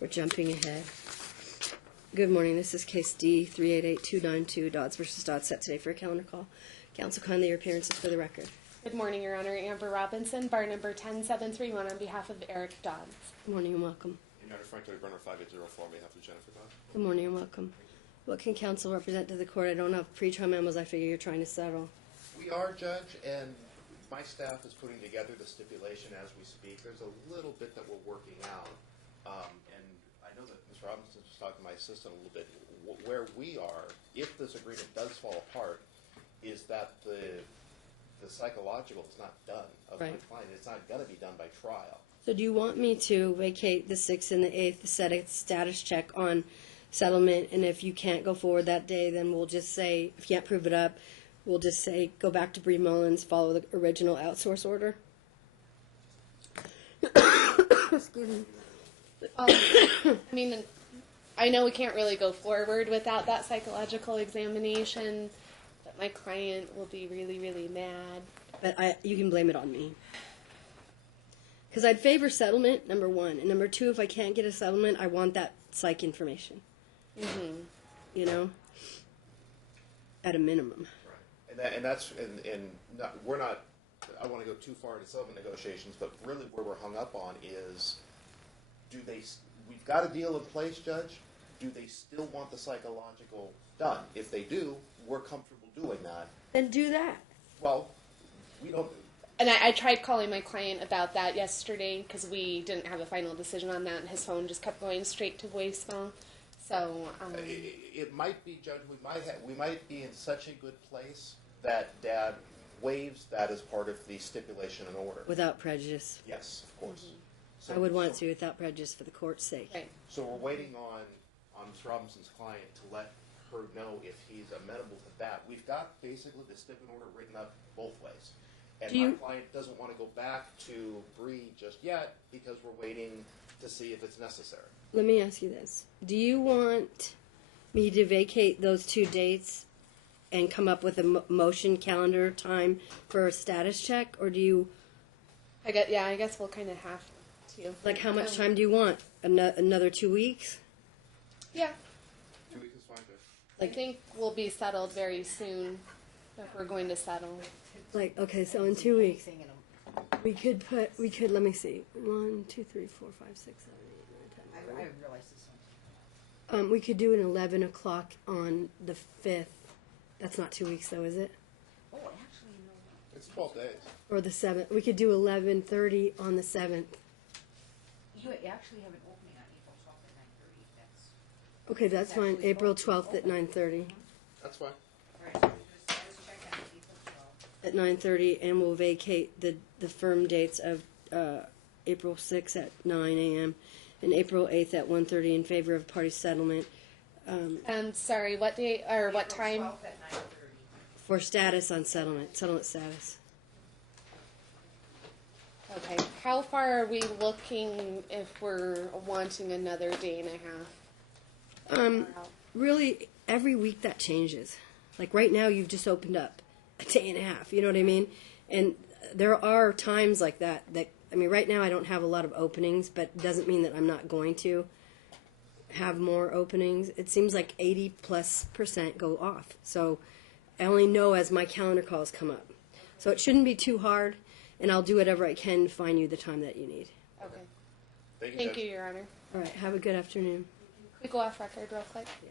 We're jumping ahead. Good morning. This is case D 388292, Dodds versus Dodds, set today for a calendar call. Counsel, kindly your appearances for the record. Good morning, Your Honor. Amber Robinson, bar number 10731 on behalf of Eric Dodds. Good morning and welcome. Your Honor, Frank Burner 5804 on behalf of Jennifer Dodds. Good morning and welcome. What can counsel represent to the court? I don't have pre-trial memos. I figure you're trying to settle. We are, Judge, and my staff is putting together the stipulation as we speak. There's a little bit that we're working out, and I know that Ms. Robinson was talking to my assistant a little bit. Where we are, if this agreement does fall apart, is that the psychological is not done of my client. It's not going to be done by trial. So do you want me to vacate the 6th and the 8th, set a status check on settlement, and if you can't go forward that day, then we'll just say, if you can't prove it up, we'll just say, go back to Bree Mullins, follow the original outsource order? Excuse me. I mean, I know we can't really go forward without that psychological examination, but my client will be really, really mad. But you can blame it on me. Because I'd favor settlement, number one. And number two, if I can't get a settlement, I want that psych information. Mm-hmm. You know? At a minimum. Right. And we're not, I want to go too far into settlement negotiations, but really where we're hung up on is, we've got a deal in place, Judge. Do they still want the psychological done? If they do, we're comfortable doing that. Then do that. Well, we don't. And I tried calling my client about that yesterday because we didn't have a final decision on that, and his phone just kept going straight to voicemail. So it might be, Judge. We might be in such a good place that Dad waives that as part of the stipulation and order. Without prejudice. Yes, of course. Mm-hmm. So, I would want it to be without prejudice for the court's sake. Right. So we're waiting on Ms. Robinson's client to let her know if he's amenable to that. We've got basically the stip and order written up both ways. And my client doesn't want to go back to Bree just yet because we're waiting to see if it's necessary. Let me ask you this. Do you want me to vacate those 2 dates and come up with a motion calendar time for a status check? Or do you... I guess we'll kind of have to. Like, how much time do you want? Another 2 weeks? Yeah. 2 weeks is fine, Judge. I think we'll be settled very soon if we're going to settle. Like, okay, so in 2 weeks, we could, let me see, 1, 2, 3, 4, 5, 6, 7, 8, 9, 10. I realize this. We could do an 11 o'clock on the 5th. That's not 2 weeks, though, is it? Oh, actually, no. It's 12 days. Or the 7th. We could do 11:30 on the 7th. You actually have an opening on April 12th at 9:30. That's Okay, that's fine. April 12th at 9:30. That's fine. all right. So just check on April 12th. At 9:30, and we'll vacate the firm dates of April 6th at 9 a.m. and April 8th at 1:30 in favor of party settlement. Sorry, what day or what time? April 12th at 9:30. For status on settlement status. Okay. How far are we looking if we're wanting another day and a half? Really, every week that changes. Like right now, you've just opened up a day and a half. You know what I mean? And there are times like that. I mean, right now I don't have a lot of openings, but it doesn't mean that I'm not going to have more openings. It seems like 80+% go off. So I only know as my calendar calls come up. So it shouldn't be too hard, and I'll do whatever I can to find you the time that you need. Okay. Thank you, Thank Judge. you, Your Honor. All right. Have a good afternoon. We go off record real quick. Yeah.